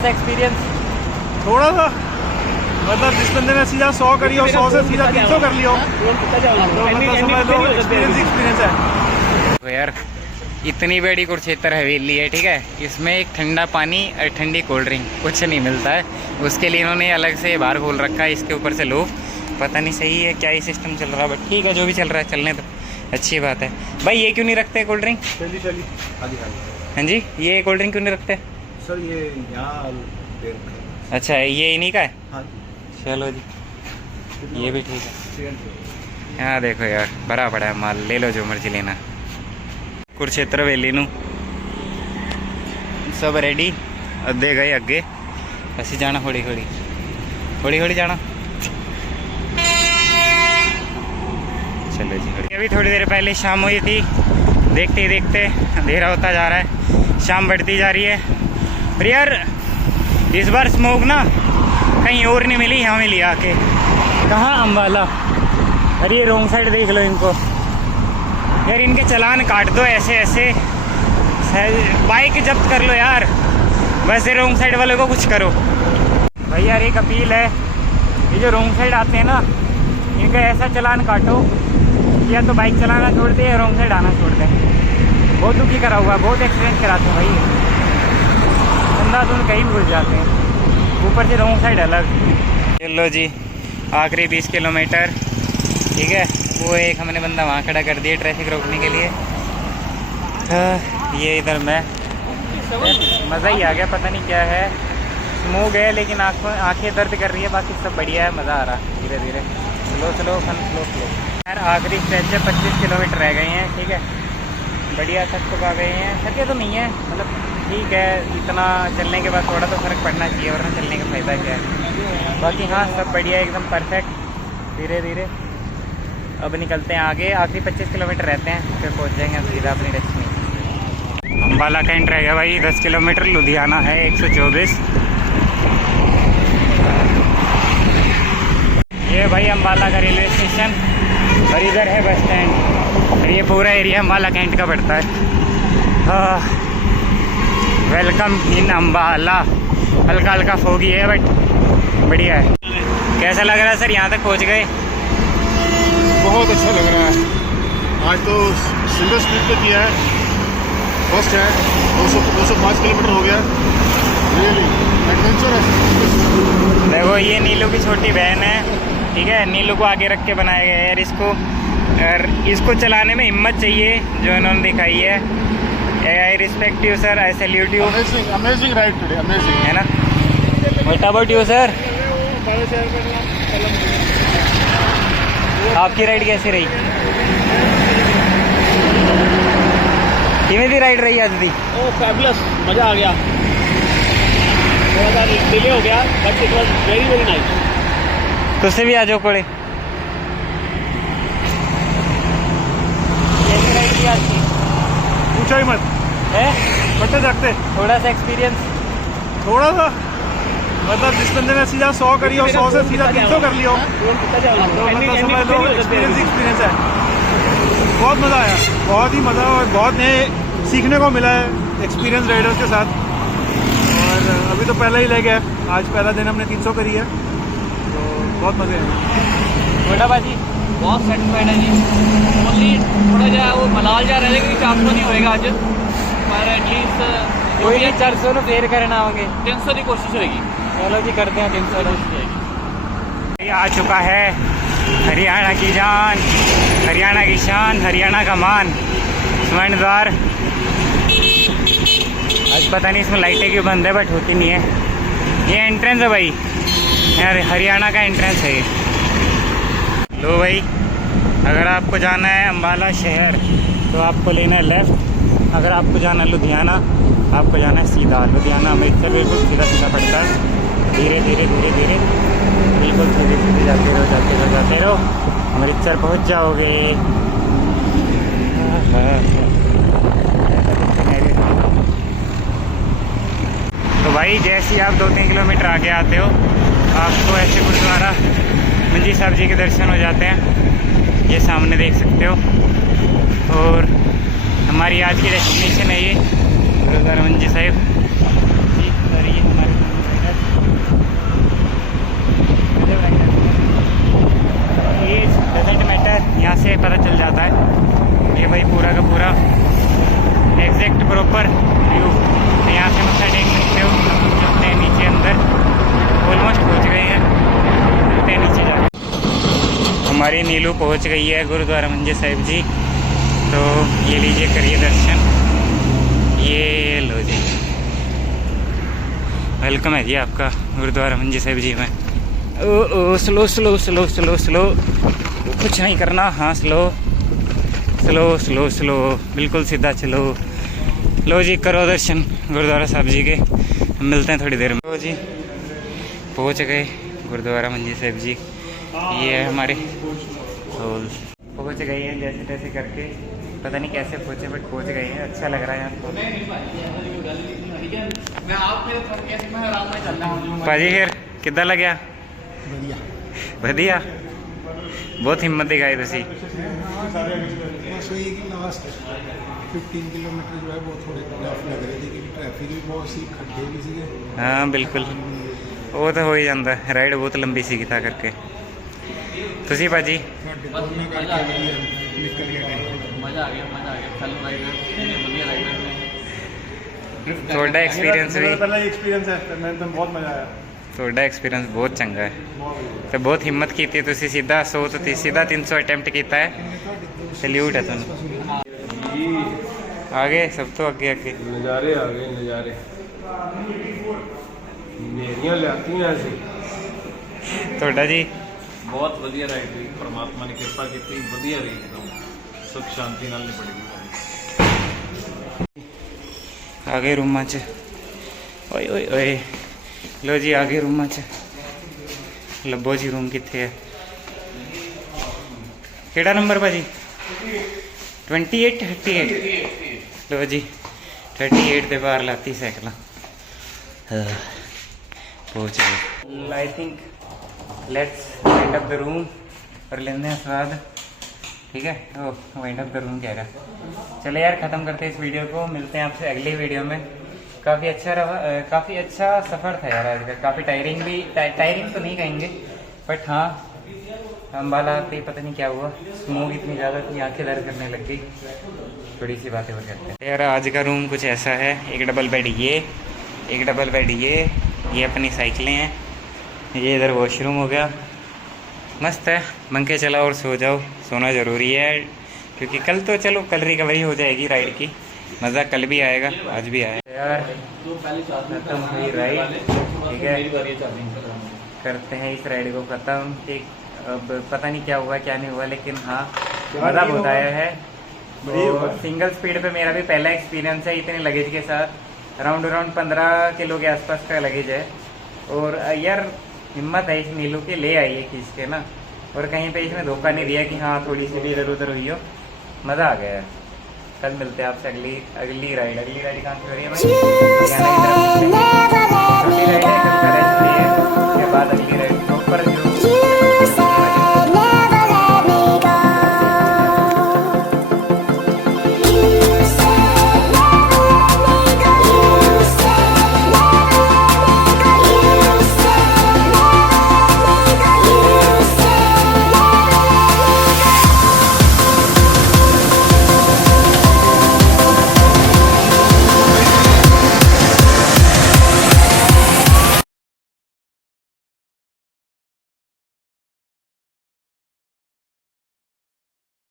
Experience थोड़ा सा मतलब जिस बंदे ने सीधा 100 करी और 100 से सीधा 300 कर लिया तो मतलब समझ लो एक्सपीरियंस है। तो यार इतनी बड़ी कुरुक्षेत्र हवेली है, ठीक है। इसमें एक ठंडा पानी और ठंडी कोल्ड ड्रिंक कुछ नहीं मिलता है। उसके लिए इन्होंने अलग से बार खोल रखा है। इसके ऊपर से लोग पता नहीं सही है क्या ही सिस्टम चल रहा है, बट ठीक है जो भी चल रहा है चलने तो अच्छी बात है। भाई ये क्यों नहीं रखते कोल्ड ड्रिंक? चली हाँ जी, ये कोल्ड ड्रिंक क्यों नहीं रखते सर? ये यहाँ अच्छा ये इन्हीं का है। हाँ चलो जी, ये भी ठीक है। यहाँ देखो यार भरा पड़ा है माल, ले लो जो मर्जी लेना। कुरुक्षेत्र हवेली नू सब रेडी, अद्धे गए अगे, असी जाना हौली हौली जाना। चलो जी, अभी थोड़ी देर पहले शाम हुई थी, देखते ही देखते अंधेरा होता जा रहा है, शाम बढ़ती जा रही है। और यार इस बार स्मोक ना कहीं और नहीं मिली, यहाँ मिली आके। कहाँ? अम्बाला। अरे ये रोंग साइड देख लो इनको यार, इनके चलान काट दो ऐसे ऐसे, बाइक जब्त कर लो यार, वैसे रोंग साइड वाले को कुछ करो भाई। यार एक अपील है, ये जो रोंग साइड आते हैं ना, इनका ऐसा चलान काटो या तो बाइक चलाना छोड़ दे या रोंग साइड आना छोड़ दे। बहुत दुखी करा हुआ, बहुत एक्सीडेंट कराते हैं भाई, अंधाधुन कहीं भूल जाते हैं, ऊपर से रोंग साइड अलग। चलो जी आखिरी 20 किलोमीटर, ठीक है। वो एक हमने बंदा वहाँ खड़ा कर दिया ट्रैफिक रोकने के लिए। ये इधर मैं मज़ा ही आ गया, पता नहीं क्या है, स्मोक है लेकिन आंखें दर्द कर रही है, बाकी सब बढ़िया है, मज़ा आ रहा है। धीरे धीरे स्लो फन स्लो यार। आखिरी स्ट्रेच है, 25 किलोमीटर रह गए हैं, ठीक है। बढ़िया थक आ गए हैं, थके तो नहीं है, मतलब ठीक है। इतना चलने के बाद थोड़ा तो फ़र्क पड़ना चाहिए, वरना चलने का फ़ायदा क्या है। बाकी हाँ सब बढ़िया, एकदम परफेक्ट। धीरे धीरे अब निकलते हैं आगे, आखिरी 25 किलोमीटर रहते हैं, फिर पहुंच जाएंगे सीधा अपनी डेस्टिनेशन। अम्बाला कैंट रह गया भाई 10 किलोमीटर, लुधियाना है 124। ये भाई अम्बाला का रेलवे स्टेशन और इधर है बस स्टैंड, और ये पूरा एरिया अम्बाला कैंट का पड़ता है। Welcome in Ambala. हल्का हल्का फोगी है बट बढ़िया है। कैसा लग रहा है सर, यहाँ तक पहुँच गए? बहुत अच्छा लग रहा है। आज तो सिंगल स्पीड पे किया है, फर्स्ट है। 205 किलोमीटर हो गया, रियली एडवेंचर है। देखो ये नीलू की छोटी बहन है, ठीक है। नीलू को आगे रख के बनाया गया है यार, इसको चलाने में हिम्मत चाहिए जो इन्होंने दिखाई है। I respect you sir, I salute you. Amazing ride today, amazing है ना। What about you sir? आपकी राइड कैसी रही? कितनी दी राइड रही आज दी? ओ फैबुलस, मज़ा आ गया। थोड़ा सा डिले हो गया but it was very very nice. तुझसे भी आ जाओ कोड़े। कैसी राइड थी आज की? पूछा ही मत है बढ़ते जागते। थोड़ा सा एक्सपीरियंस? थोड़ा सा मतलब जिस बंदे ने सीधा 100 करी और 100 से सीधा 300 कर लिया तो मतलब समझ लो एक्सपीरियंस है। बहुत मज़ा आया, बहुत ही मज़ा, और बहुत नए सीखने को मिला है एक्सपीरियंस राइडर्स के साथ। और अभी तो पहला ही लेग है, आज पहला दिन हमने 300 करी है, तो बहुत मज़े हैं। छोटा बाजी बहुत सेटिस्फाइड है जी। ओनली थोड़ा जा वो मलाल जा रहा है कि 400 नहीं होएगा आज, पर एटलीस्ट कोई नहीं 400 नु फेर करना होंगे, 300 की कोशिश होगी। चलो जी करते हैं 300। ये आ चुका है हरियाणा की जान, हरियाणा की शान, हरियाणा का मान, स्वर्णद्वार। आज पता नहीं इसमें लाइटें क्यों बंद है, बट होती नहीं है। ये एंट्रेंस है भाई, यार हरियाणा का एंट्रेंस है ये। लो भाई, अगर आपको जाना है अम्बाला शहर तो आपको लेना है लेफ़्ट, अगर आपको जाना है लुधियाना आपको जाना है सीधा। लुधियाना अमृतसर बिल्कुल सीधा सीधा पड़ता है। धीरे धीरे धीरे धीरे बिल्कुल सीधे सीधे जाते रहो, अमृतसर पहुंच जाओगे। तो भाई जैसे ही आप 2-3 किलोमीटर आगे आते हो आपको ऐसे गुरुद्वारा मंजी साहब जी के दर्शन हो जाते हैं, ये सामने देख सकते हो। और हमारी आज की डेस्टिनेशन है ये गुरुद्वारा मंजी साहिब जी, और ये हमारे नीलू पहुंच गई है गुरुद्वारा मंजी साहिब जी। तो ये लीजिए, करिए दर्शन। ये लो जी, वेलकम है जी आपका गुरुद्वारा मंजी साहिब जी में। ओ ओ slow slow slow slow slow, कुछ नहीं करना। हाँ स्लो स्लो स्लो स्लो, बिल्कुल सीधा चलो। लो जी, करो दर्शन गुरुद्वारा साहिब जी के। हम मिलते हैं थोड़ी देर में। लो जी, पहुँच गए गुरुद्वारा मंजी साहिब जी। ये है हमारे होल। पहुँच गए हैं जैसे तैसे करके, पता नहीं कैसे पहुँचे बट पहुँच गए हैं। अच्छा लग रहा है यहाँ भाजी। फिर कितना लग्या? बढ़िया, बहुत हिम्मत दिखाई तुसी। बस वही कि लास्ट 15 किलोमीटर जो है वो थोड़े टफ लग रहे थे क्योंकि ट्रैफिक भी बहुत सी, खड्डे भी सीगे। हाँ बिल्कुल, वो तो हो ही जाता है। राइड बहुत लंबी सी था करके। तुसी भाजी? खड्डे तोड़ने करके भी निकल गया टाइम। मजा आ गया, मजा आ गया। चल राइडर, बढ़िया राइडर में थोड़ा एक्सपीरियंस भी, पहला एक्सपीरियंस है, मैंने तो बहुत मजा आया। थोड़ा एक्सपीरियंस बहुत चंगा है। तो बहुत हिम्मत की थी तुसी, सीधा 100 तो सीधा 300 अटैम्प्ट किया है। सैल्यूट है तुम। आगे सब तो आगे आगे नज़ारे आ गए, नज़ारे मेरियां लाती हैं ऐसे। थोड़ा जी बहुत ਵਧੀਆ ਰਾਈਡ ਹੋਈ। ਪਰਮਾਤਮਾ ਨੇ ਕਿਰਪਾ ਕੀਤੀ, ਵਧੀਆ ਰਹੀ ਇੱਕਦਮ ਸੁਖ ਸ਼ਾਂਤੀ ਨਾਲ ਨਿਬੜੀ। आगे रूमा च। ओए ओए ओए, लो जी आगे रूमा च। लब्बो जी रूम कित्थे है? केड़ा नंबर भाजी? 28 38। लो जी 38 के बाहर लाती साइकिल। पहुँच गए। I think let's wind up the room और लेने हैं स्वाद। ठीक है, ओ वाइंड अप द रूम कह रहा। चले यार, ख़त्म करते हैं इस वीडियो को। मिलते हैं आपसे अगली वीडियो में। काफ़ी अच्छा रहा, काफ़ी अच्छा सफ़र था यार आज का। काफ़ी टायरिंग भी, टायरिंग तो नहीं कहेंगे बट हाँ, अम्बाला पे पता नहीं क्या हुआ, स्मोक इतनी ज़्यादा थी, आंखें दर्द करने लग गई। थोड़ी सी बातें हो जाती हैं यार। आज का रूम कुछ ऐसा है। एक डबल बेड ये, एक डबल बेड ये अपनी साइकिलें हैं। ये इधर वॉशरूम हो गया, मस्त है। पंखे चलाओ और सो जाओ। सोना ज़रूरी है क्योंकि कल तो चलो कल रिकवरी हो जाएगी राइड की। मज़ा कल भी आएगा, आज भी आएगा यार। खत्म हुई राइड, ठीक है। करते हैं इस राइड को ख़त्म। ठीक, अब पता नहीं क्या हुआ क्या नहीं हुआ, लेकिन हाँ मज़ा बहुत आया है। तो सिंगल स्पीड पे मेरा भी पहला एक्सपीरियंस है इतने लगेज के साथ। अराउंड 15 किलो के आसपास का लगेज है। और यार हिम्मत है इस नीलू के, ले आई है खींच के ना। और कहीं पे इसने धोखा नहीं दिया कि हाँ थोड़ी सी भी इधर उधर हुई हो। मज़ा आ गया। कल मिलते हैं आपसे अगली राइड। अगली राइड कहाँ से हो रही है?